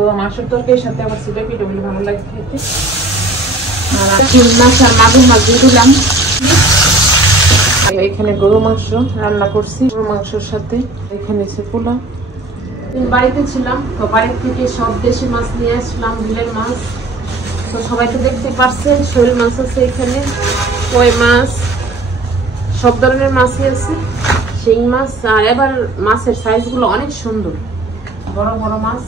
তো মাছের তরকারির সাথে আমার সিলের পিঠাগুলো ভালো লাগে খেতে। আর মাছ আর মাগুর মাছ দিয়ে দিলাম। এখানে গরু মাংস রান্না করছি, গরু মাংসের সাথে এখানে পোলাও। বাড়িতে ছিলাম, তো বাড়ির থেকে সব দেশি মাছ নিয়ে আসলাম, বিলের মাছ। তো সবাই তো দেখতে পারছে, শোল মাছ আছে এখানে, কই মাছ, সব ধরনের মাছই আছে, শিং মাছ। আর এবার মাছের সাইজ গুলো অনেক সুন্দর, বড় বড় মাছ।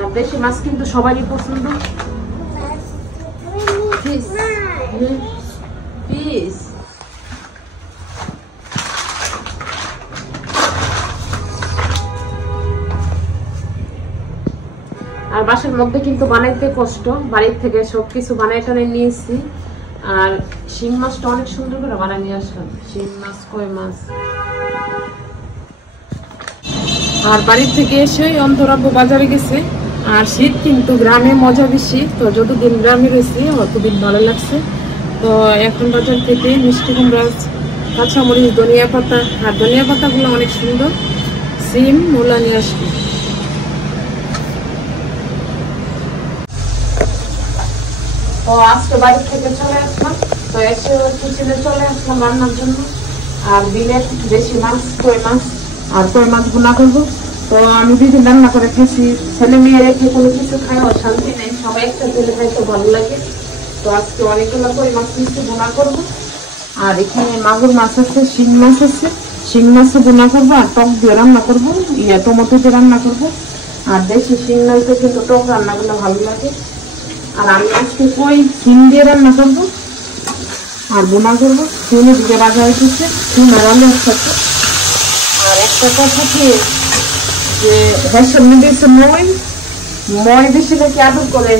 আর দেশি মাছ কিন্তু সবারই পছন্দ। পিস আর বাসার মধ্যে কিন্তু বানাইতে কষ্ট, বাড়ির থেকে সবকিছু বানাই টানে নিয়েছি। আর শিং মাছটা অনেক সুন্দর করে বানাই নিয়ে আসলাম, শিং মাছ, কই মাছ। আর বাড়ির থেকে এসে অন্তরাব্বু বাজারে গেছে। আর শীত কিন্তু গ্রামে মজা বেশি, তো যতদিন গ্রামে রয়েছি অতদিন ভালো লাগছে। তো এখন বাজার থেকে মিষ্টি কুমড়া, কাঁচামরিচ, ধনিয়া পাতা, আর ধনিয়া পাতাগুলো অনেক সুন্দর, সিম, মূলা নিয়ে আসবে। তো আজকে বাড়ি থেকে চলে আসলাম, তো এসে কিচেনে চলে আসলাম রান্নার জন্য। আর বিলের দেশি মাছ, কই মাছ, আর কই মাছ ভুনা করবো। তো আমি দিদি রান্না করে খেয়েছি, ছেলে মেয়ে রেখে কোনো কিছু খায় শান্তি নেই, সবাই একটা ছেলে খাইতে ভালো লাগে। তো আজকে অনেকগুলো কই মাছ মিষ্টি ভুনা করবো। আর এখানে মাগুর মাছ আছে, শিং মাছ আছে, শিং মাছে ভুনা করবো আর টক দিয়ে রান্না করবো, টমেটো দিয়ে রান্না করবো। আর দেশি শিং মাছটা কিন্তু টক রান্নাগুলো ভালো লাগে। আর আমি আজকে কই শিং দিয়ে রান্না করবো আর ভুনা করবো। শিং দিকে বাজা হয়েছে, শিং আর আলু একসাথে। আর একটা কথা কি, যে হ্যাঁ দিয়েছে মই বেশি নাকি আদর করে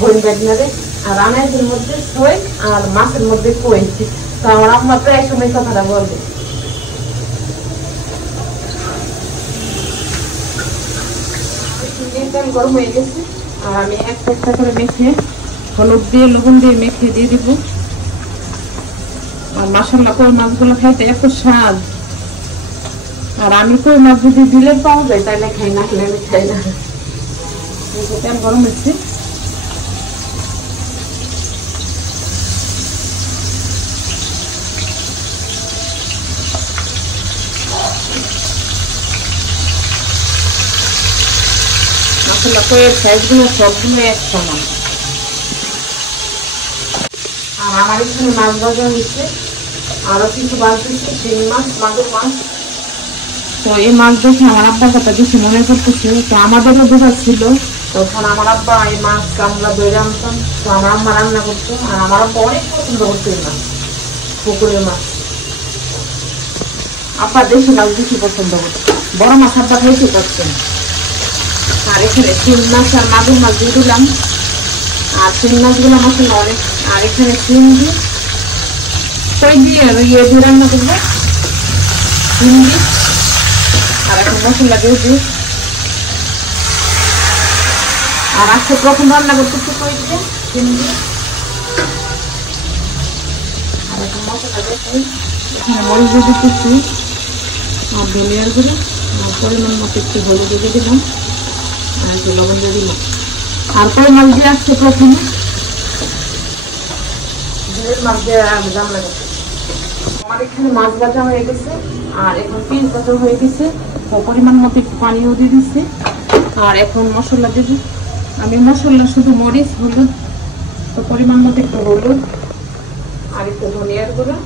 বই ব্যাগনারে। আর আনাজের মধ্যে কই আর মাছের মধ্যে কই, তো আমার আম্মা প্রায় সময় কথাটা বলবে। তেল গরম হয়ে গেছে, আর আমি একটা একটা করে মেখে হলুদ দিয়ে লবণ দিয়ে মেখে দিয়ে দিব। আর মাশাআল্লাহ কই মাছগুলো খাইতে এত স্বাদ। আর আমি কই মাছ যদি দিলে পাওয়া যায় তাহলে খাই, না খেলে আমি খাই না। তেল গরম হচ্ছে, মাশাআল্লাহ কইয়ের সাইজগুলো সবগুলো এক সমান। আর আমার এখানে মাছ ভাজা হচ্ছে, আরো কিছু ভাজতেছে, শিং মাছ, মাগুর মাছ। তো এই মাছ দেখে আমার আব্বার কথা বেশি মনে করতেছে। তো আমাদেরও বোঝা ছিল, তখন আমার আব্বা এই মাছ আমরা ধরে আনতাম, তো আমার আম্মা রান্না করতো। আর আমার আব্বা অনেক পছন্দ করতো এই মাছ, পুকুরের মাছ। আব্বা দেশি মাছ বেশি পছন্দ করতো, বড় মাছ আব্বা খাইতে পারতেন। আর এখানে শিং মাছ আর মাগুর মাছ দিয়ে দিলাম। আর শিং মাছগুলো মশলা অনেক। আর এখানে শিম দিয়ে কই দিয়ে দিয়ে রান্না করবো, শিম দিয়ে। আর এখন মশলা দিয়ে দিই। আর আজকে প্রথম রান্না করতেছি কই দিয়ে, শিম দিয়ে। আর এখন মশলা দিয়ে এখানে মরিচ দিয়ে দিতেছি, আর ধনিয়ার গুঁড়ো, আর পরিমাণ মতো একটু হলুদ দিয়ে দিলাম, আর একটু লবণ দিয়ে দিলাম। আর কই মাছ দিয়ে আসছে প্রথমে মাছ দিয়ে রান্না করতো। আমার এখানে মাছ ভাজা হয়ে গেছে, আর এখন পিস ভাজা হয়ে গেছে। তো পরিমাণ মতো একটু পানিও দিয়ে দিচ্ছি। আর এখন মশলা দেবো। আমি মশলা শুধু মরিচ, হলুদ, তো পরিমাণ মতো একটু হলুদ আর একটু ধনিয়ার গুঁড়ো।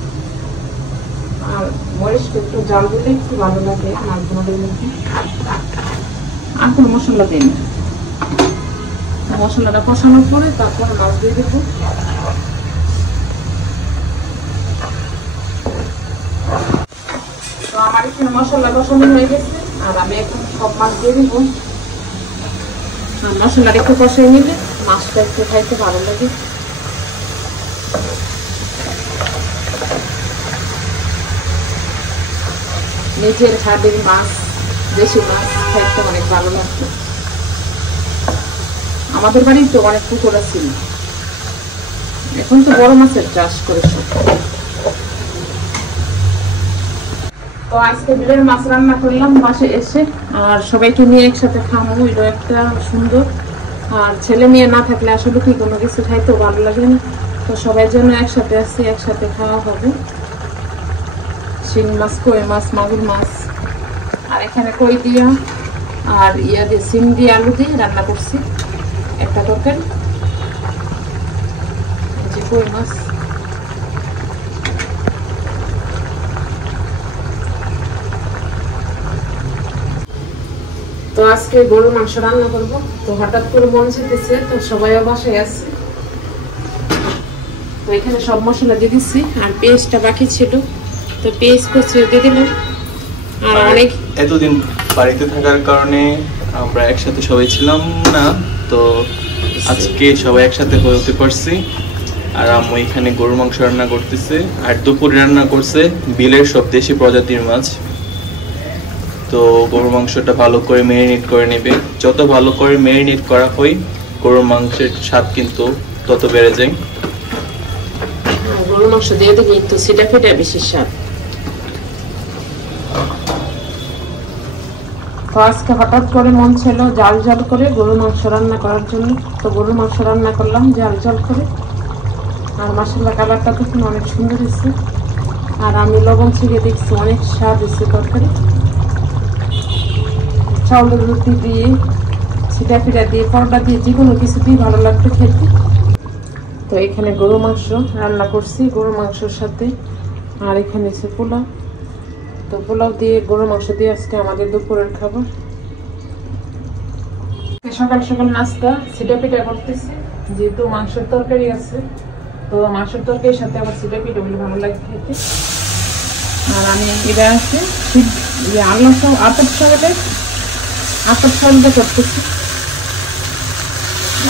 আর মরিচটা একটু জাল দিলে একটু ভালো লাগে মাছগুলোর মধ্যে। আর কোনো মশলা দিই না। মশলাটা কষানোর পরে তারপরে মাছ দিয়ে দেবো। তো আমার এখানে মশলা কষানো হয়ে গেছে, আর আমি এখন সব মাছ দিয়ে দিব। আর মশলাটা একটু কষিয়ে নিলে মাছটা একটু খাইতে ভালো লাগে। নিজের হাতের মাছ, দেশি মাছ খাইতে অনেক ভালো লাগতো। আমাদের বাড়িতে অনেক পুকুর ছিল, এখন তো বড় মাছের চাষ করে সব। তো আজকে বিলের মাছ রান্না করলাম বাসে এসে, আর সবাইকে নিয়ে একসাথে খাবো, এটা একটা সুন্দর। আর ছেলে মেয়ে না থাকলে আসলে কি কোনো কিছু খাইতেও ভালো লাগে না, তো সবাই জন্য একসাথে আসছি, একসাথে খাওয়া হবে। শিং মাছ, কই মাছ, মাগুর মাছ, আর এখানে কই দিয়া আর ইয়া দিয়ে সিম দিয়ে আলু দিয়ে রান্না করছি একটা তরকারি। যে কই মাছ, তো আজকে গরুর মাংস রান্না করবো। তো হঠাৎ করে মন চাইতেছে, তো সবাইও বাসায় আছে। তো এখানে সব মশলা দিয়ে দিচ্ছি, আর পেঁয়াজটা বাকি ছিল তো পেঁয়াজ কচুয়ে দিয়ে দিলাম। আর অনেক এতদিন বাড়িতে থাকার কারণে আমরা একসাথে সবাই ছিলাম না, তো আজকে সবাই একসাথে হতে পারছি। আর আম্মু এখানে গরুর মাংস রান্না করতেছে, আর দুপুরে রান্না করছে বিলের সব দেশি প্রজাতির মাছ। তো গরুর মাংসটা ভালো করে ম্যারিনেট করে নেবে। যত ভালো করে ম্যারিনেট করা হয় গরুর মাংসের স্বাদ কিন্তু তত বেড়ে যায়। গরুর মাংস দিয়ে দেখি তো সেটা ফেটে বেশি স্বাদ। তো আজকে হঠাৎ করে মন ছিল জাল জাল করে গরুর মাংস রান্না করার জন্য, তো গরুর মাংস রান্না করলাম জাল জাল করে। আর মাশাআল্লাহ কালারটা তখন অনেক সুন্দর হয়েছে, আর আমি লবণ ছিঁড়ে দেখছি অনেক স্বাদ হয়েছে তরকারি। চাউলের রুটি দিয়ে, ছিটা ফিটা দিয়ে, পরোটা দিয়ে, যে কোনো কিছু দিয়ে ভালো লাগবে খেতে। তো এখানে গরু মাংস রান্না করছি গরুর মাংসের সাথে, আর এখানে আছে পোলাও। তো পোলাও দিয়ে গরুর মাংস দিয়ে আজকে আমাদের দুপুরের খাবার। সকাল সকাল নাস্তা ছিটা পিঠা করতেছি, যেহেতু মাংসের তরকারি আছে, তো মাংসের তরকারির সাথে আবার ছিটা পিঠা বলে ভালো লাগে খেতে। আর আমি এটা আছে আতপ চাউলটা করতেছি।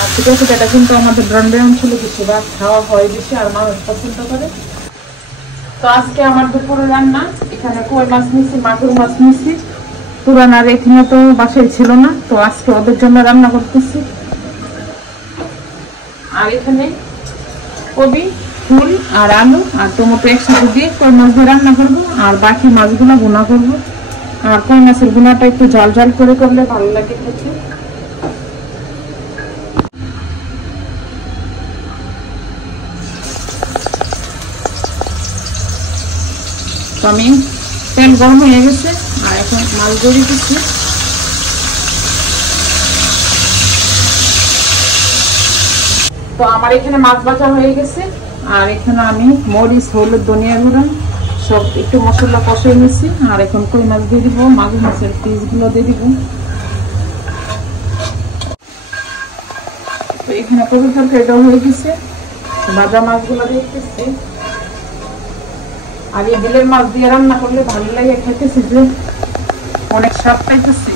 আর ছিটা পিঠাটা কিন্তু আমাদের গ্রামের অঞ্চলে বেশিরভাগ খাওয়া হয় বেশি, আর মানুষ পছন্দ করে। তো আজকে আমার দুপুরে রান্না, এখানে কই মাছ নিয়েছি, মাগুর মাছ নিয়েছি, পুরানার এখানে তো বাসায় ছিল না, তো আজকে ওদের জন্য রান্না করতেছি। আর এখানে কবি, ফুল আর আলু আর টমেটো একসাথে দিয়ে কই মাছ দিয়ে রান্না করবো, আর বাকি মাছগুলো ভুনা করবো। আর কই মাছের ভুনাটা একটু ঝাল ঝাল করে করলে ভালো লাগে খেতে। তো আমি তেল গরম হয়ে গেছে, আর এখন মাছ দিয়ে দিচ্ছি। তো আমার এখানে মাছ ভাজা হয়ে গেছে, আর এখানে আমি মরিচ, হলুদ, ধনিয়া গুঁড়া সব একটু মশলা কষিয়ে নিচ্ছি। আর এখন কই মাছ দিয়ে দিব, মাগুর মাছের পিসগুলো দিয়ে দিব। তো এখানে কবি তরকারিটাও হয়ে গেছে, ভাজা মাছগুলো দিয়ে দিচ্ছি। আর এই বিলের মাছ দিয়ে রান্না করলে ভালো লাগে খেতেছি, যে অনেক স্বাদ পাইতেছি।